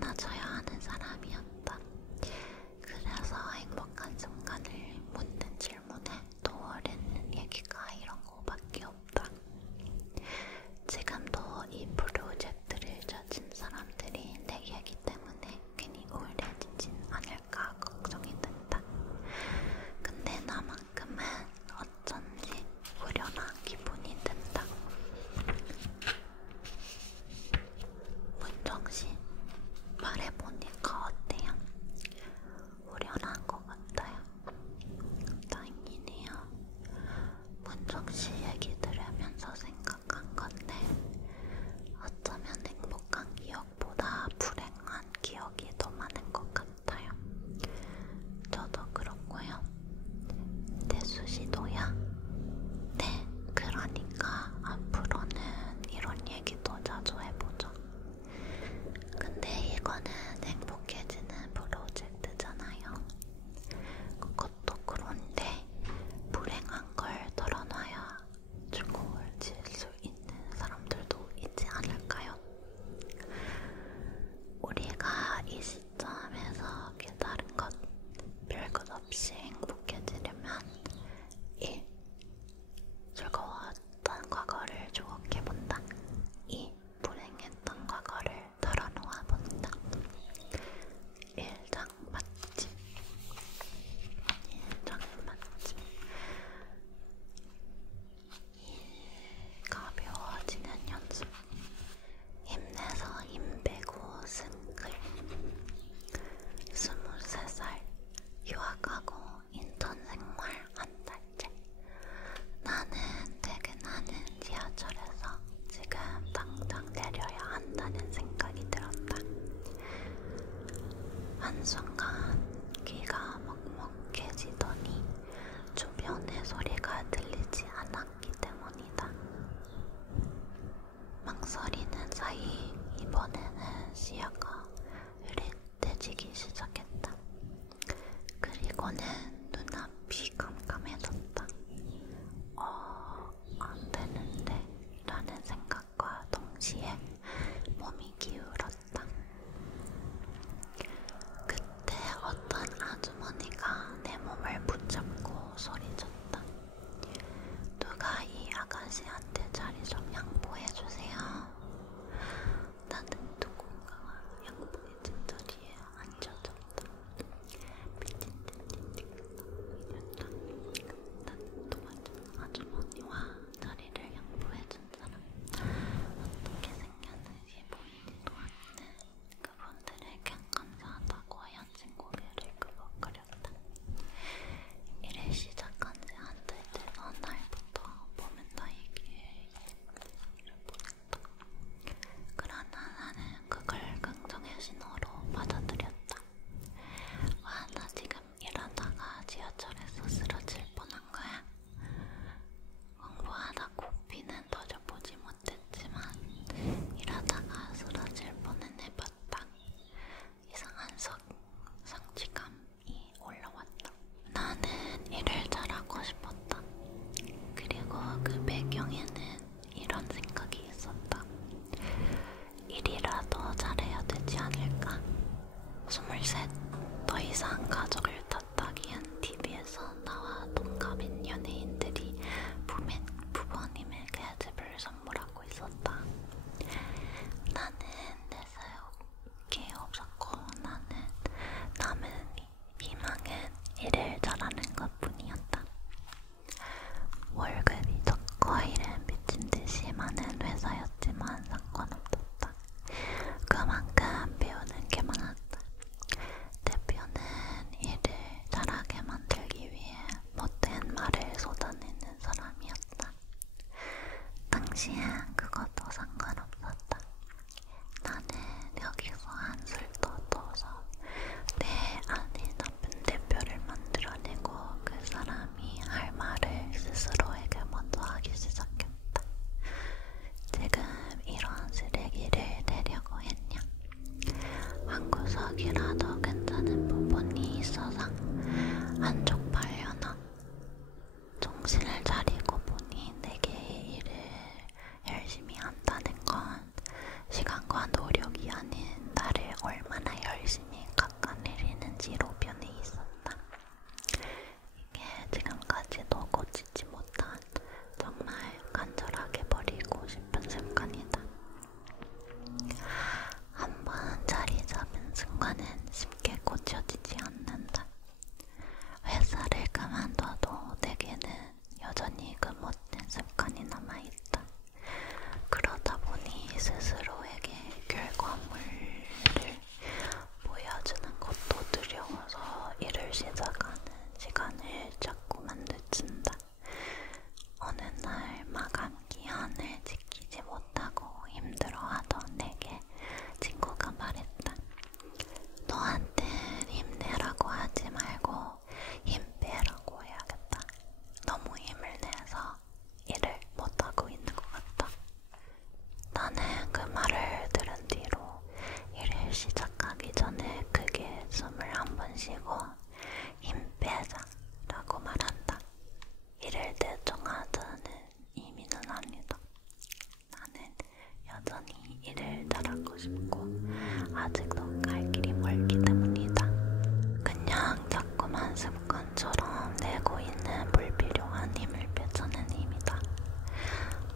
지나쳐야 하는 사람이었다. 그래서 행복한 순간을 묻는 질문에 떠오르는 얘기가 이런 거밖에 없다. 지금도 이 프로젝트를 져진 사람들이 내 얘기 때문에 괜히 우울해지진 않을까 걱정이 된다. 근데 나만큼은 어쩐지 후련한 기분이 든다. 문정씨, 말해보니까 어때요? 후련한 것 같아요. 다행이네요. 문정씨 얘기 들으면서 생각한 건데 어쩌면 행복한 기억보다 불행한 기억이 더 많은 것 같아요. 저도 그렇고요. 대수씨도요? 네, 그러니까 앞으로는 이런 얘기도 자주 해보죠. 근데 이거는 행복해지는 프로젝트잖아요. 그것도 그런데 불행한 걸 털어놔야 즐거울 수 있는 사람들도 있지 않을까요? 우리가 이 시점에서 깨달은 것, 별것 없이 행복해지려면 1. 즐거웠던 과거를 조각해본다. 2. 불행했던 과거를 털어놓아본다. 1장 맛집. 1장 맛집. 가벼워지는 연습. 힘내서 힘 빼고 승글. 23살 유학하고 인턴 생활 한 달째. 나는 퇴근하는 지하철에서 지금 당장 내려야 한다는 생각이 들었다. 한순간 귀가 먹먹해지더니 주변의 소리가 들리지 않았기 때문이다. 망설이는 사이 이번에는 시야가 흐릿해지기 시작했다. 그리고는 눈앞이 깜깜해졌다. 안 되는데 라는 생각과 동시에 몸이 기울었다. 그때 어떤 아주머니가 내 몸을 붙잡고 소리쳤다. 누가 이 아가씨한테 자리 좀 양보해주세요. 나는 누군가가 양보해준 자리에 앉아졌다. 미친 듯이 뛰었다. 나는 도와준 아주머니와 자리를 양보해준 사람. 어떻게 생겼는지 보이지도 않는 그분들에게 감사하다고 하얀 고개를 끄덕거렸다. 일을 시작한 지 한 달 되던 날부터 몸은 나에게 일을 보냈다. 그러나 나는 그걸 긍정의 신호로 받아들였다. 와, 나 지금 일하다가 지하철에서 쓰러질 뻔한 거야. 공부하다 코피는 터져보지 못했지만 일하다가 쓰러질 뻔은 해봤다. 이상한 성취감이 올라왔다. 나는 일을 잘하고 싶었다. 그리고 그 배경에는 이런 생각이 있었다. 일이라도 잘해야 되지 않을까? 23, 더 이상 가족을 탓하기엔 TV에서 나와 동갑인 연예인들이 부모님에게 집을 선물하고 있었다. 나는 내세우기 없었고 나는 남은 희망은 일을 잘하는 것뿐이었다. 월급이 적고 일은 미친듯이 많은 회사였지만 상관없었다. 그만큼 배우는 게 많았다. 대표는 일을 잘하게 만들기 위해 못된 말을 쏟아내는 사람이었다. 당시엔 그것도 상관없었다. 나는 여기서 한술 더 떠서 내 안에 나쁜 대표를 만들어내고 그 사람이 할 말을 스스로에게 먼저 하기 시작했다. 지금 이런 쓰레기를 내려고 했냐? 한 구석이라도 괜찮은 부분이 있어서 안 쪽팔려나? 정신을 차리고 보니 내게 일을 열심히 한다는 건 시간과 노력이 아닌 나를 얼마나 거는 쉽게 고쳐지지 않는다. 회사를 그만둬도 내게는 여전히 그 못된 습관이 남아있다. 그러다 보니 스스로에게 결과물을 보여주는 것도 두려워서 일을 시작하는 시간을 자꾸만 늦춘다. 어느 날 마감 기한을 지키지 못하고 힘들어하던 내게 친구가 말했다. 너한텐 힘내라고 하지 말고 힘 빼라고 해야겠다. 너무 힘을 내서 일을 못하고 있는 것 같다. 나는 그 말을 들은 뒤로 일을 시작하기 전에 크게 숨을 한 번 쉬고 힘 빼자 라고 말한다. 일을 대충 하자는 의미는 아니다. 나는 여전히 일을 잘하고 싶고 아직도 갈 길이 멀기 때문이다. 그냥 자꾸만 습관처럼 내고 있는 불필요한 힘을 빼자는 의미다.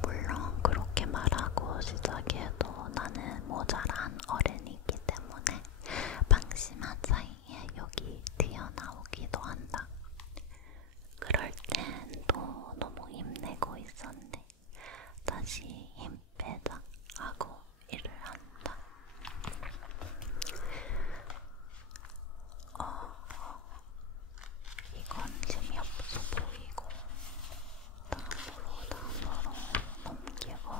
물론 그렇게 말하고 시작해도 나는 모자란 어른이기 때문에 방심한 사이에 여기 튀어나오기도 한다. 그럴 땐 또 너무 힘내고 있었네. 다시 힘 빼자 하고 일을 한다. 이건 재미없어 보이고 다음으로 넘기고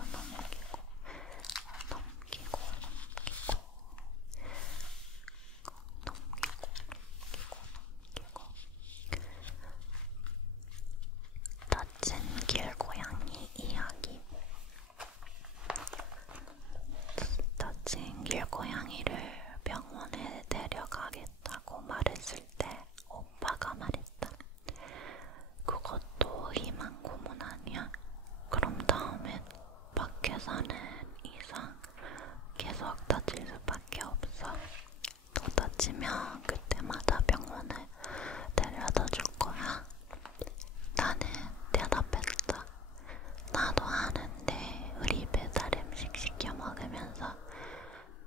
다친 길고양이 이야기. 다친 길고양이를 병원에 데려가겠다고 말했을 때 오빠가 말했다. 그것도 희망 고문 아니야? 그럼 다음엔 밖에 사는 이상 계속 다칠 수밖에 없어. 또 다치면 그때마다 병원에 데려다 줄 거야. 나는 대답했다. 나도 아는데 우리 배달 음식 시켜 먹으면서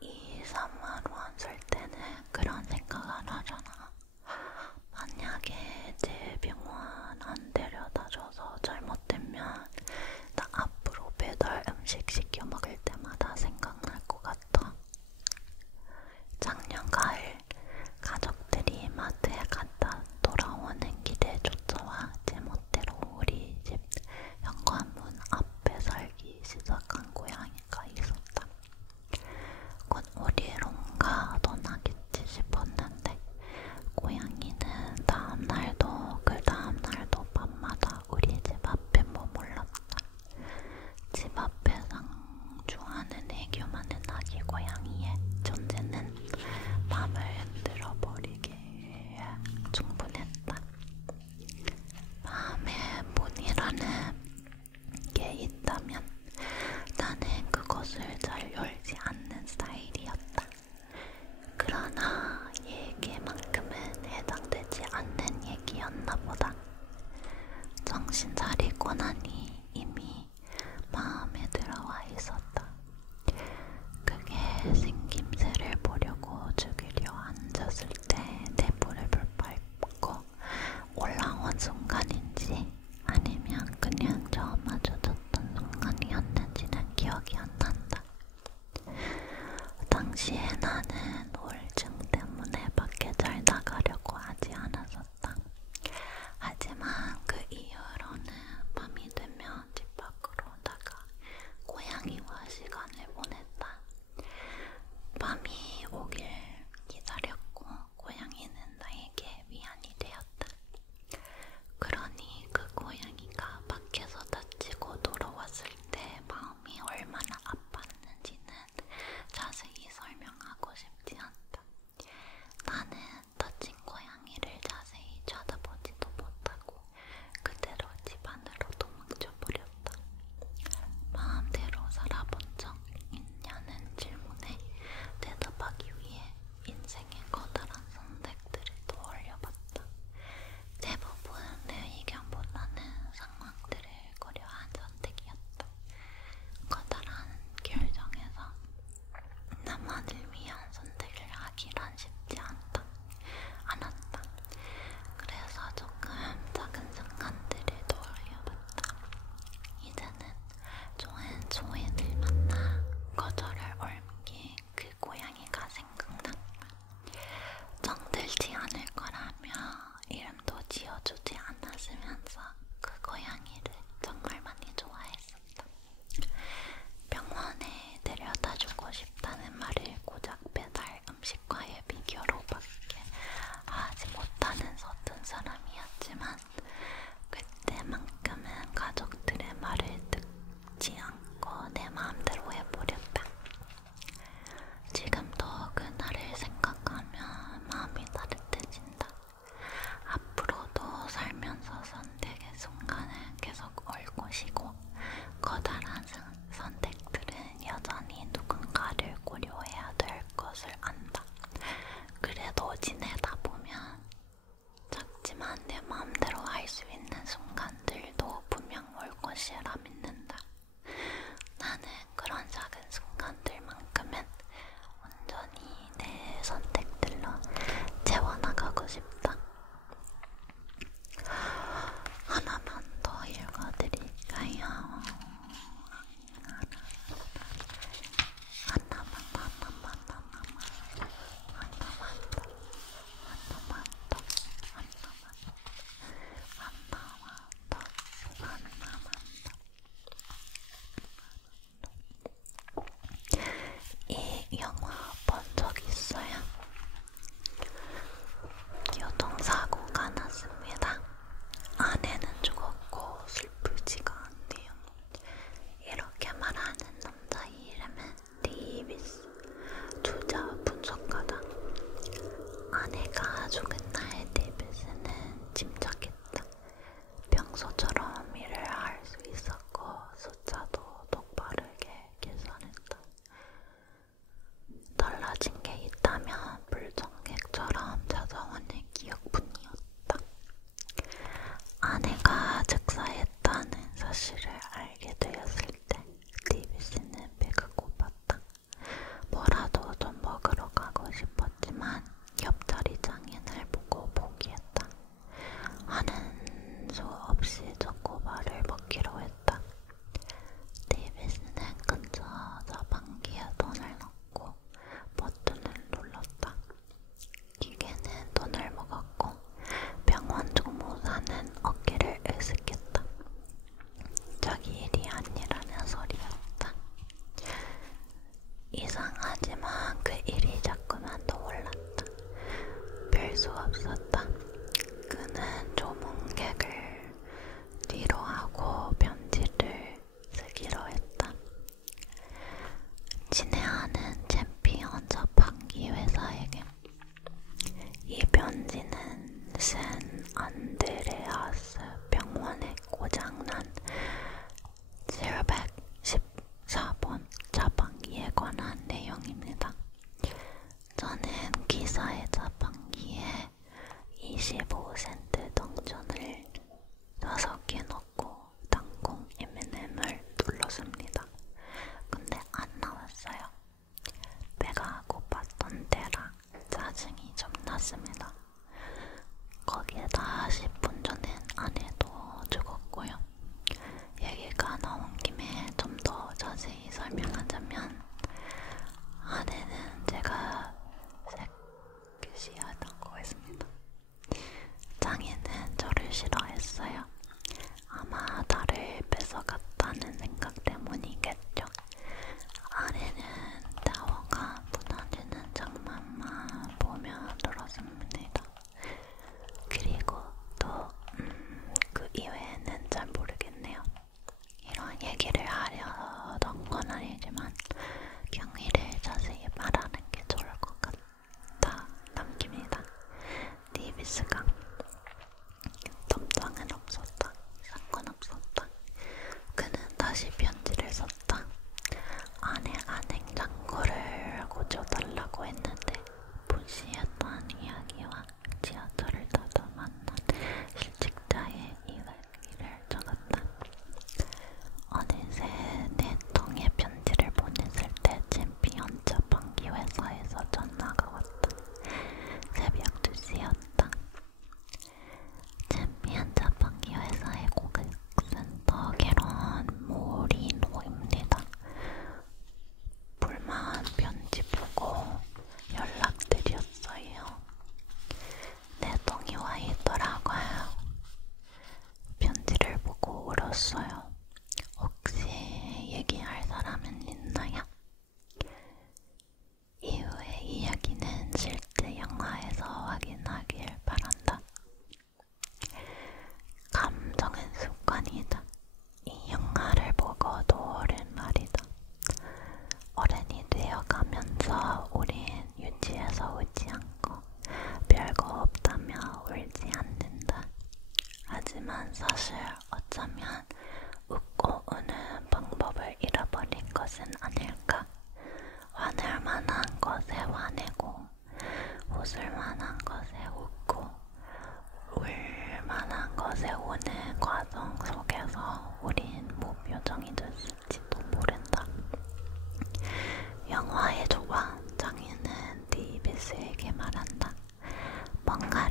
2~3만 원 쓸 때는 그런 생각 안 하잖아. 만약에 제 병원 안 데려다줘서 잘못되면 나 앞으로 배달 음식 시켜 먹을 때마다 생각날 것 같아. 작년 가을 가족들이 마트에 갔다 돌아오는 길에 쫓아와 제멋대로 우리 집 현관문 앞에 살기 시작한 고양이가 있었다. 곧 우리론가 떠나겠지 싶었는데 고양이는 다음날도 그 다음날도 밤마다 우리 집 앞에 머물렀다. 집 앞에 상주하는 애교 많은 아기 고양이의 존재는 맘을 흔들어 버리기에 충분했다. 마음에 문이라는 게 있다면 나는 그것을 잘 열지 않는 스타일이었다. 그러나 얘기만큼은 해당되지 않는 얘기였나 보다. 정신 차리고 나니 이미 마음에 들어와 있었다. 그게 생김새를 보려고 죽이려 앉았을 때 내 무릎을 밟고 올라온 순간인지 아니면 그냥 처음 마주쳤던 순간이었는지는 기억이 안 난다. 당시에 나는 우울증 때문에 밖에 잘 나가려고 하지 않았었다. 하지만 그 이후로는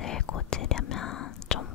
문제를 고치려면 좀